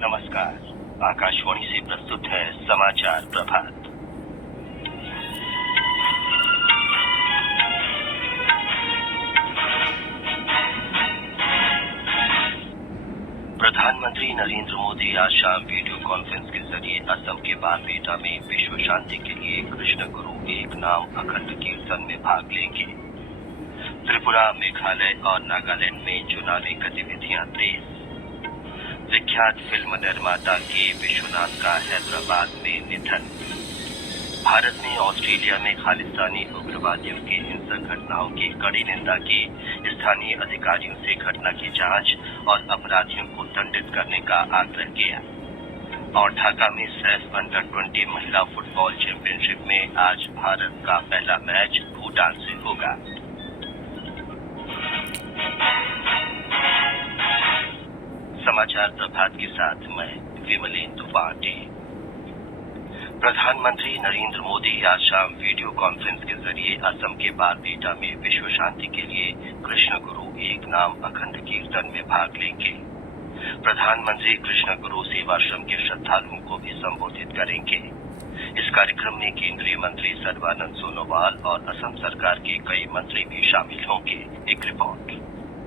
नमस्कार, आकाशवाणी से प्रस्तुत है समाचार प्रभात। प्रधानमंत्री नरेंद्र मोदी आज शाम वीडियो कॉन्फ्रेंस के जरिए असम के बारपेटा में विश्व शांति के लिए कृष्ण गुरु एक नाम अखंड कीर्तन में भाग लेंगे। त्रिपुरा, मेघालय और नागालैंड में चुनावी गतिविधियां तेज। विख्यात फिल्म निर्माता के विश्वनाथ का हैदराबाद में निधन। भारत ने ऑस्ट्रेलिया में खालिस्तानी उग्रवादियों की हिंसक घटनाओं की कड़ी निंदा की। स्थानीय अधिकारियों से घटना की जांच और अपराधियों को दंडित करने का आग्रह किया। और ढाका में सैफ अंडर 20 महिला फुटबॉल चैंपियनशिप में आज भारत का पहला मैच भूटान से होगा। समाचार प्रभात के साथ मैं विमलेंदु पांडे। प्रधानमंत्री नरेंद्र मोदी आज शाम वीडियो कॉन्फ्रेंस के जरिए असम के बारपेटा में विश्व शांति के लिए कृष्ण गुरु एक नाम अखंड कीर्तन में भाग लेंगे। प्रधानमंत्री कृष्ण गुरु सेवाश्रम के श्रद्धालुओं को भी संबोधित करेंगे। इस कार्यक्रम में केंद्रीय मंत्री सर्बानंद सोनोवाल और असम सरकार के कई मंत्री भी शामिल होंगे। एक रिपोर्ट।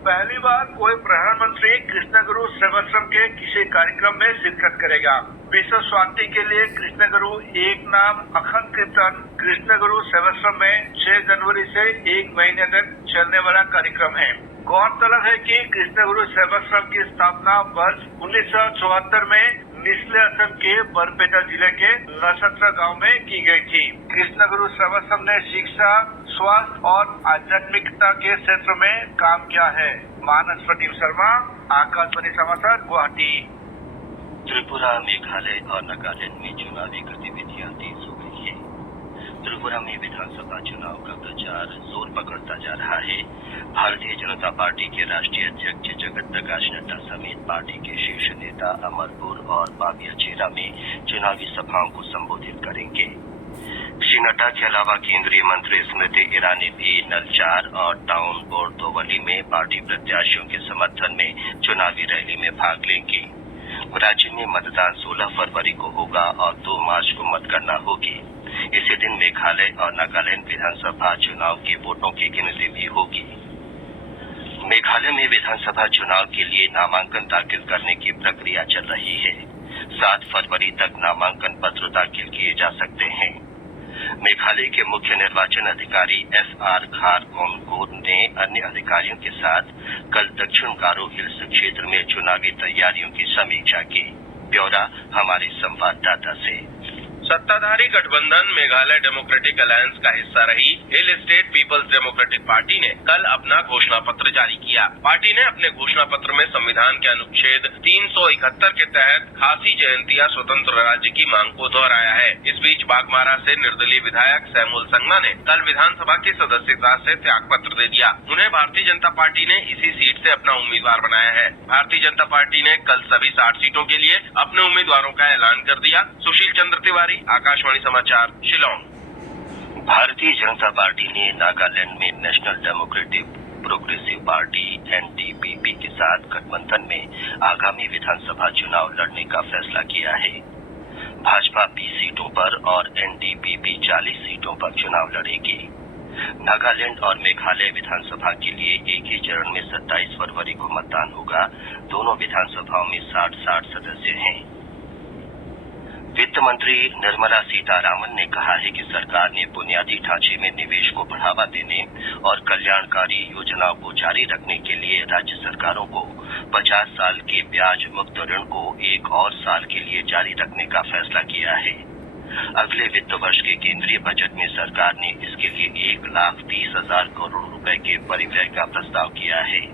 पहली बार कोई प्रधानमंत्री कृष्ण गुरु सेवाश्रम के किसी कार्यक्रम में शिरकत करेगा। विश्व शांति के लिए कृष्ण गुरु एक नाम अखंड कीर्तन कृष्ण गुरु सेवाश्रम में 6 जनवरी से 1 महीने तक चलने वाला कार्यक्रम है। गौरतलब है कि कृष्ण गुरु सेवाश्रम की स्थापना वर्ष 1974 में निचले असम के बरपेटा जिले के नक्षत्र गांव में की गई थी। कृष्ण गुरु सेवाश्रम ने शिक्षा, स्वास्थ्य और आध्यात्मिकता के क्षेत्र में काम किया है। मानस प्रदीप शर्मा, आकाशवाणी समाचार, गुवाहाटी। त्रिपुरा, मेघालय और नागालैंड में चुनावी गतिविधियां तेज हो गई है। त्रिपुरा में विधानसभा चुनाव का प्रचार जोर पकड़ता जा रहा है। भारतीय जनता पार्टी के राष्ट्रीय अध्यक्ष जगत प्रकाश नड्डा समेत पार्टी के शीर्ष नेता अमरपुर और बाबियाचेरा में चुनावी सभाओं को संबोधित करेंगे। श्री नड्डा के अलावा केंद्रीय मंत्री स्मृति ईरानी भी नलचार और टाउन बोर्दोवली में पार्टी प्रत्याशियों के समर्थन में चुनावी रैली में भाग लेंगे। राज्य में मतदान 16 फरवरी को होगा और 2 मार्च को मतगणना होगी। इसी दिन मेघालय और नागालैंड विधानसभा चुनाव के वोटों की गिनती भी होगी। मेघालय में विधानसभा चुनाव के लिए नामांकन दाखिल करने की प्रक्रिया चल रही है। 7 फरवरी तक नामांकन पत्र दाखिल किए जा सकते हैं। मेघालय के मुख्य निर्वाचन अधिकारी FR खारकोनकोर ने अन्य अधिकारियों के साथ कल दक्षिण गारो हिल्स क्षेत्र में चुनावी तैयारियों की समीक्षा की। ब्यौरा हमारे संवाददाता से। सत्ताधारी गठबंधन मेघालय डेमोक्रेटिक अलायंस का हिस्सा रही hill state people's democratic party ने कल अपना घोषणा पत्र जारी किया। पार्टी ने अपने घोषणा पत्र में संविधान के अनुच्छेद 371 के तहत खासी जयंतिया स्वतंत्र राज्य की मांग को दोहराया है। इस बीच बागमारा से निर्दलीय विधायक सैमुल संगमा ने कल विधानसभा की सदस्यता से त्याग पत्र दे दिया। उन्हें भारतीय जनता पार्टी ने इसी सीट से अपना उम्मीदवार बनाया है। भारतीय जनता पार्टी ने कल सभी 60 सीटों के लिए अपने उम्मीदवारों का ऐलान कर दिया। सुशील चंद्र तिवारी, आकाशवाणी समाचार, शिलांग। भारतीय जनता पार्टी ने नागालैंड में national democratic progressive party NDPP के साथ गठबंधन में आगामी विधानसभा चुनाव लड़ने का फैसला किया है। भाजपा 20 सीटों पर और NDPP 40 सीटों पर चुनाव लड़ेगी। नागालैंड और मेघालय विधानसभा के लिए एक ही चरण में 27 फरवरी को मतदान होगा। दोनों विधानसभाओं में 60-60 सदस्य हैं। वित्त मंत्री निर्मला सीतारामन ने कहा है कि सरकार ने बुनियादी ढांचे में निवेश को बढ़ावा देने और कल्याणकारी योजनाओं को जारी रखने के लिए राज्य सरकारों को 50 साल के ब्याज मुक्त ऋण को 1 और साल के लिए जारी रखने का फैसला किया है। अगले वित्त वर्ष के केंद्रीय बजट में सरकार ने इसके लिए 1,30,000 करोड़ रुपए के परिव्यय का प्रस्ताव किया है।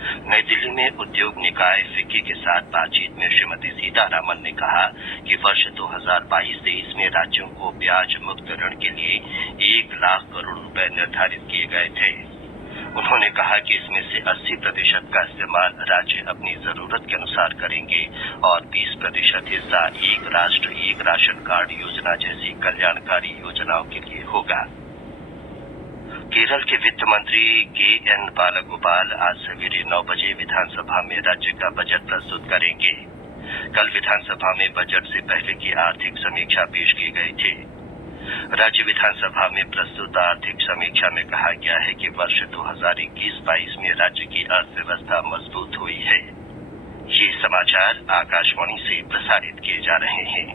नई दिल्ली में उद्योग निकाय फिक्की के साथ बातचीत में श्रीमती सीतारामन ने कहा कि वर्ष 2022-23 में राज्यों को ब्याज मुक्त ऋण के लिए 1 लाख करोड़ रुपए निर्धारित किए गए थे। उन्होंने कहा कि इसमें से 80% का इस्तेमाल राज्य अपनी जरूरत के अनुसार करेंगे और 20% हिस्सा एक राष्ट्र एक राशन कार्ड योजना जैसी कल्याणकारी योजनाओं के लिए होगा। केरल के वित्त मंत्री KN बालागोपाल आज सवेरे 9 बजे विधानसभा में राज्य का बजट प्रस्तुत करेंगे। कल विधानसभा में बजट से पहले की आर्थिक समीक्षा पेश की गई थी। राज्य विधानसभा में प्रस्तुत आर्थिक समीक्षा में कहा गया है कि वर्ष 2021-22 में राज्य की अर्थव्यवस्था मजबूत हुई है। ये समाचार आकाशवाणी से प्रसारित किए जा रहे हैं।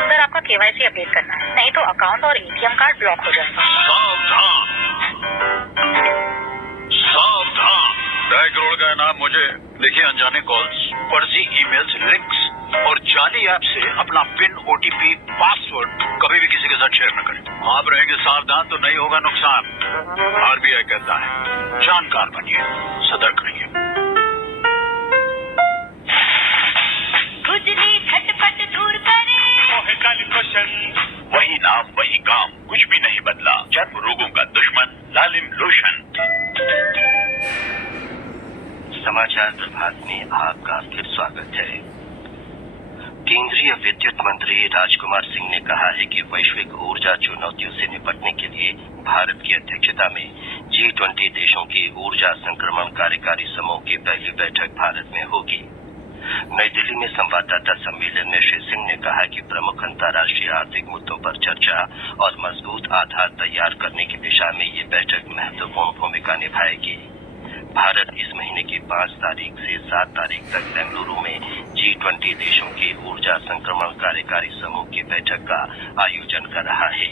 सर, आपका केवाईसी अपडेट करना है, नहीं तो अकाउंट और एटीएम कार्ड ब्लॉक हो जाएगा। सावधान, सावधान। 2.5 करोड़ का इनाम मुझे। देखिए, अनजाने कॉल्स, फर्जी ईमेल्स, लिंक्स और जाली ऐप से अपना पिन, ओटीपी, पासवर्ड कभी भी किसी के साथ शेयर न करें। आप रहेंगे सावधान तो नहीं होगा नुकसान। आरबीआई कहता है, जानकार बनिए, सतर्क रहिए। खुजली झटपट दूर करे, वही नाम वही काम, कुछ भी नहीं बदला। चर्म रोगों का दुश्मन लालिम लोशन। समाचार प्रभात में आपका फिर स्वागत है। केंद्रीय विद्युत मंत्री राजकुमार सिंह ने कहा है कि वैश्विक ऊर्जा चुनौतियों से निपटने के लिए भारत की अध्यक्षता में G20 देशों की ऊर्जा संक्रमण कार्यकारी समूह की पहली बैठक भारत में होगी। नई दिल्ली में संवाददाता सम्मेलन में श्री सिंह ने कहा कि प्रमुख अंतर्राष्ट्रीय आर्थिक मुद्दों पर चर्चा और मजबूत आधार तैयार करने की दिशा में ये बैठक महत्वपूर्ण भूमिका निभाएगी। भारत इस महीने की 5 तारीख से 7 तारीख तक बेंगलुरु में G20 देशों की ऊर्जा संक्रमण कार्यकारी समूह की बैठक का आयोजन कर रहा है।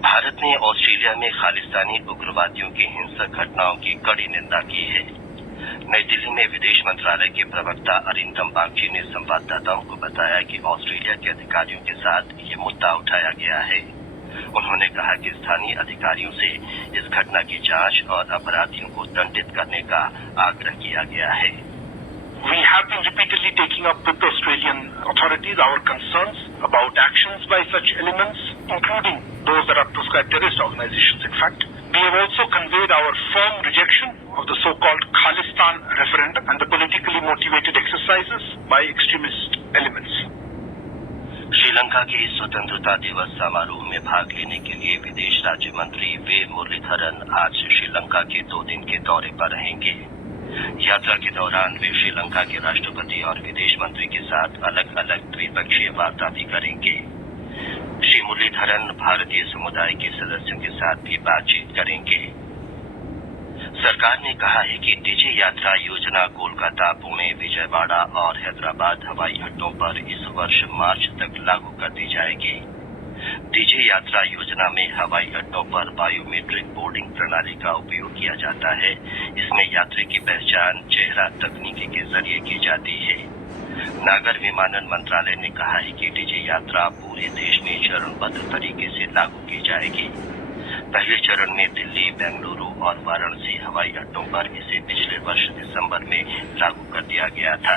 भारत ने ऑस्ट्रेलिया में खालिस्तानी उग्रवादियों की हिंसक घटनाओं की कड़ी निंदा की है। नई दिल्ली में विदेश मंत्रालय के प्रवक्ता अरिंदम बागची ने संवाददाताओं को बताया कि ऑस्ट्रेलिया के अधिकारियों के साथ ये मुद्दा उठाया गया है। उन्होंने कहा कि स्थानीय अधिकारियों से इस घटना की जांच और अपराधियों को दंडित करने का आग्रह किया गया है। We have been repeatedly taking up with the Australian authorities our concerns about actions by such elements, including those that are proscribed terrorist organizations. In fact, we have also conveyed our firm rejection of the so-called Khalistan referendum and the politically motivated exercises by extremist elements. Sri Lanka के स्वतंत्रता दिवस समारोह में भाग लेने के लिए विदेश राज्य मंत्री वे मुरलीधरन आज श्रीलंका के 2 दिन के दौरे पर रहेंगे। यात्रा के दौरान वे श्रीलंका के राष्ट्रपति और विदेश मंत्री के साथ अलग अलग द्विपक्षीय वार्ता भी करेंगे। श्री मुरलीधरन भारतीय समुदाय के सदस्यों के साथ भी बातचीत करेंगे। सरकार ने कहा है कि डीजे यात्रा योजना कोलकाता, पुणे, विजयवाड़ा और हैदराबाद हवाई अड्डों पर इस वर्ष मार्च तक लागू कर दी जाएगी। डीजे यात्रा योजना में हवाई अड्डों पर बायोमेट्रिक बोर्डिंग प्रणाली का उपयोग किया जाता है। इसमें यात्री की पहचान चेहरा तकनीकी के जरिए की जाती है। नागर विमानन मंत्रालय ने कहा है कि डीजे यात्रा पूरे देश में चरणबद्ध तरीके से लागू की जाएगी। पहले चरण में दिल्ली, बेंगलुरु और वाराणसी हवाई अड्डों पर इसे पिछले वर्ष दिसंबर में लागू कर दिया गया था।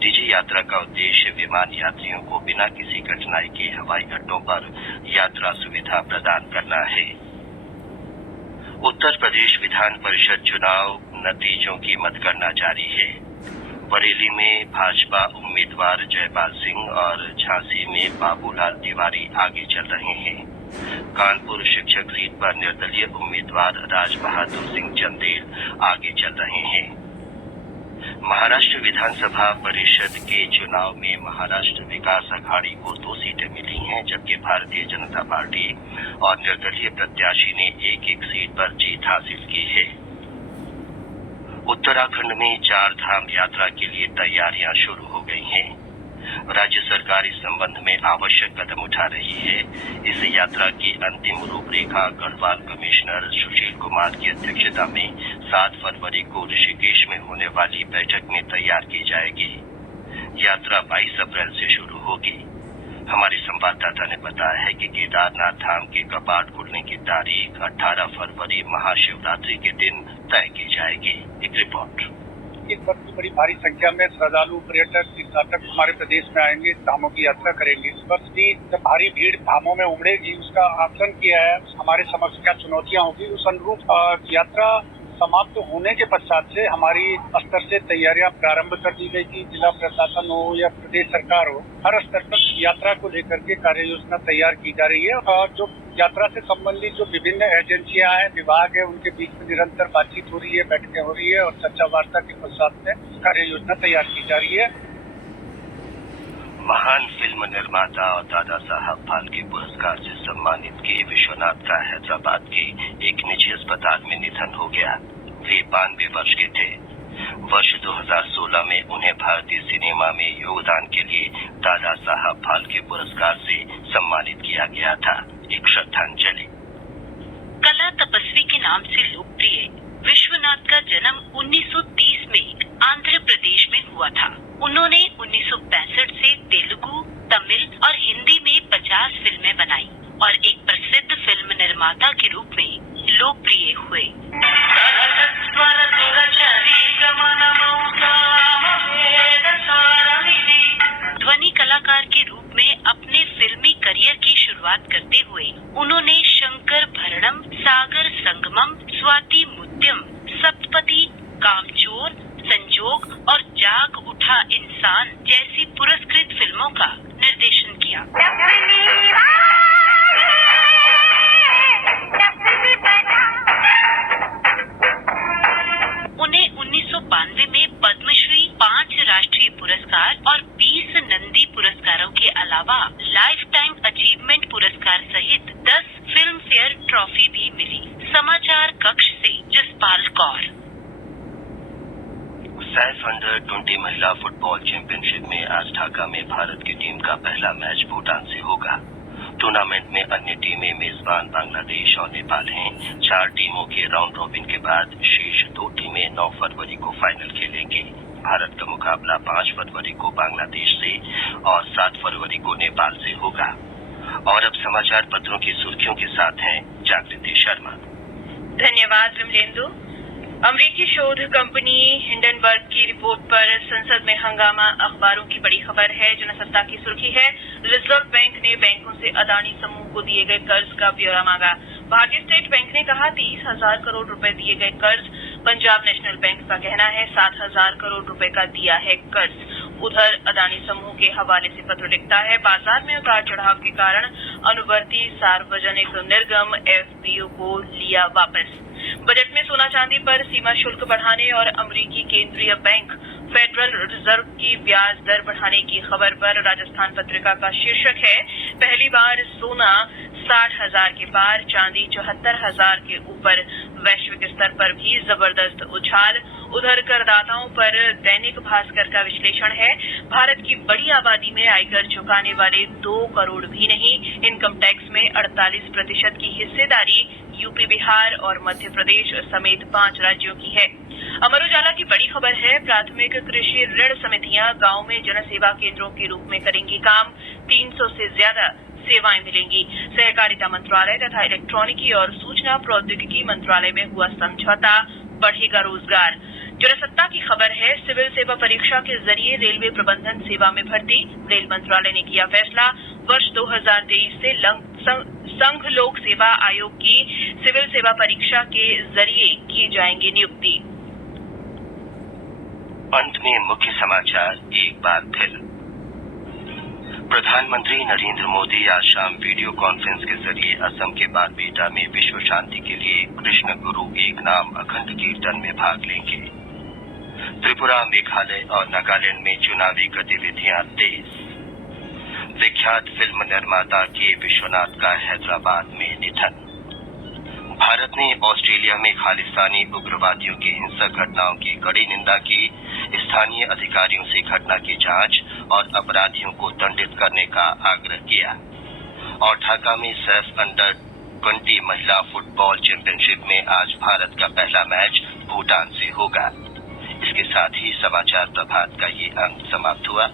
डीजे यात्रा का उद्देश्य विमान यात्रियों को बिना किसी कठिनाई के हवाई अड्डों पर यात्रा सुविधा प्रदान करना है। उत्तर प्रदेश विधान परिषद चुनाव नतीजों की मतगणना जारी है। बरेली में भाजपा उम्मीदवार जयपाल सिंह और झांसी में बाबूलाल तिवारी आगे चल रहे हैं। कानपुर शिक्षक सीट पर निर्दलीय उम्मीदवार राज बहादुर सिंह चंदेल आगे चल रहे हैं। महाराष्ट्र विधानसभा परिषद के चुनाव में महाराष्ट्र विकास अघाड़ी को 2 सीटें मिली हैं, जबकि भारतीय जनता पार्टी और निर्दलीय प्रत्याशी ने एक सीट पर जीत हासिल की है। उत्तराखंड में 4 धाम यात्रा के लिए तैयारियां शुरू हो गई हैं। राज्य सरकार इस संबंध में आवश्यक कदम उठा रही है। इस यात्रा की अंतिम रूपरेखा गढ़वाल कमिश्नर सुशील कुमार की अध्यक्षता में 7 फरवरी को ऋषिकेश में होने वाली बैठक में तैयार की जाएगी। यात्रा 22 अप्रैल से शुरू होगी। हमारे संवाददाता ने बताया है कि केदारनाथ धाम के कपाट खुलने की तारीख 18 फरवरी महाशिवरात्रि के दिन तय की जाएगी। एक रिपोर्ट। इस वर्ष की बड़ी भारी संख्या में श्रद्धालु, पर्यटक, तीर्थयात्रक हमारे प्रदेश में आएंगे, धामों की यात्रा करेंगे। इस वर्ष भी जब भारी भीड़ धामों में उमड़ेगी, उसका आकलन किया है, हमारे समक्ष क्या चुनौतियां होगी, उस अनुरूप यात्रा समाप्त होने के पश्चात से हमारी स्तर से तैयारियां प्रारंभ कर दी गई थी। जिला प्रशासन हो या प्रदेश सरकार हो, हर स्तर पर यात्रा को लेकर के कार्य योजना तैयार की जा रही है और जो यात्रा से संबंधित जो विभिन्न एजेंसियां हैं, विभाग है, उनके बीच में निरंतर बातचीत हो रही है, बैठकें हो रही है और चर्चा वार्ता के पश्चात में कार्य योजना तैयार की जा रही है। महान फिल्म निर्माता और दादा साहब फाल्के पुरस्कार से सम्मानित के विश्वनाथ का हैदराबाद के एक निजी अस्पताल में निधन हो गया। वे 92 वर्ष के थे। वर्ष 2016 में उन्हें भारतीय सिनेमा में योगदान के लिए दादा साहब फाल्के पुरस्कार से सम्मानित किया गया था। एक श्रद्धांजलि। कला तपस्वी के नाम से लोकप्रिय विश्वनाथ का जन्म 1930 में आंध्र प्रदेश में हुआ था। उन्होंने 1965 से तेलुगु, तमिल और हिंदी में 50 फिल्में बनाई और एक प्रसिद्ध फिल्म निर्माता के रूप में लोकप्रिय हुए। ध्वनि कलाकार के रूप में अपने फिल्मी करियर की शुरुआत करते हुए उन्होंने शंकर भरणम, सागर संगमम, स्वाति मुत्यम, सप्तपदी, कामचोर, संजोग और जाग उठा इंसान जैसी पुरस्कृत फिल्मों का निर्देशन किया। उन्हें 1992 में पद्मश्री, 5 राष्ट्रीय पुरस्कार और 20 नंदी पुरस्कारों के अलावा लाइफ टाइम अचीवमेंट पुरस्कार सहित 10 फिल्म फेयर ट्रॉफी भी मिली। समाचार कक्ष से जसपाल कौर। सैफ अंडर 20 महिला फुटबॉल चैंपियनशिप में आज ढाका में भारत की टीम का पहला मैच भूटान से होगा। टूर्नामेंट में अन्य टीमें मेजबान बांग्लादेश और नेपाल हैं। 4 टीमों के राउंड रॉबिन के बाद शेष 2 टीमें 9 फरवरी को फाइनल खेलेंगी। भारत का मुकाबला 5 फरवरी को बांग्लादेश से और 7 फरवरी को नेपाल से होगा। और अब समाचार पत्रों की सुर्खियों के साथ हैं जागृति शर्मा। धन्यवाद विमलेंदु। अमेरिकी शोध कंपनी हिंडनबर्ग की रिपोर्ट पर संसद में हंगामा। अखबारों की बड़ी खबर है। जनसत्ता की सुर्खी है, रिजर्व बैंक ने बैंकों से अदानी समूह को दिए गए कर्ज का ब्यौरा मांगा। भारतीय स्टेट बैंक ने कहा 30,000 करोड़ रुपए दिए गए कर्ज। पंजाब नेशनल बैंक का कहना है 7,000 करोड़ रुपए का दिया है कर्ज। उधर अदानी समूह के हवाले से पत्र लिखता है, बाजार में उतार चढ़ाव के कारण अनुवर्ती सार्वजनिक निर्गम एफपीओ को लिया वापस। बजट में सोना चांदी पर सीमा शुल्क बढ़ाने और अमेरिकी केंद्रीय बैंक फेडरल रिजर्व की ब्याज दर बढ़ाने की खबर पर राजस्थान पत्रिका का शीर्षक है, पहली बार सोना 60,000 के पार, चांदी 74,000 के ऊपर। वैश्विक स्तर पर भी जबरदस्त उछाल। उधर करदाताओं पर दैनिक भास्कर का विश्लेषण है, भारत की बड़ी आबादी में आयकर चुकाने वाले 2 करोड़ भी नहीं। इनकम टैक्स में 48% की हिस्सेदारी यूपी, बिहार और मध्य प्रदेश समेत 5 राज्यों की है। अमर उजाला की बड़ी खबर है, प्राथमिक कृषि ऋण समितियां गांव में जनसेवा केंद्रों के रूप में करेंगी काम। 300 से ज्यादा सेवाएं मिलेंगी। सहकारिता मंत्रालय तथा इलेक्ट्रॉनिकी और सूचना प्रौद्योगिकी मंत्रालय में हुआ समझौता, बढ़ेगा रोजगार। जनसत्ता की खबर है, सिविल सेवा परीक्षा के जरिए रेलवे प्रबंधन सेवा में भर्ती। रेल मंत्रालय ने किया फैसला, वर्ष 2023 से संघ लोक सेवा आयोग की सिविल सेवा परीक्षा के जरिए की जाएंगी नियुक्ति। अंत में मुख्य समाचार एक बार फिर। प्रधानमंत्री नरेंद्र मोदी आज शाम वीडियो कॉन्फ्रेंस के जरिए असम के बारपेटा में विश्व शांति के लिए कृष्ण गुरु एक नाम अखंड कीर्तन में भाग लेंगे। त्रिपुरा, मेघालय और नागालैंड में चुनावी गतिविधियां तेज। विख्यात फिल्म निर्माता के विश्वनाथ का हैदराबाद में निधन। भारत ने ऑस्ट्रेलिया में खालिस्तानी उग्रवादियों की हिंसक घटनाओं की कड़ी निंदा की। स्थानीय अधिकारियों से घटना की जांच और अपराधियों को दंडित करने का आग्रह किया। और ढाका में सैफ अंडर 20 महिला फुटबॉल चैंपियनशिप में आज भारत का पहला मैच भूटान से होगा। इसके साथ ही समाचार प्रभात का ये अंक समाप्त हुआ।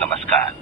नमस्कार।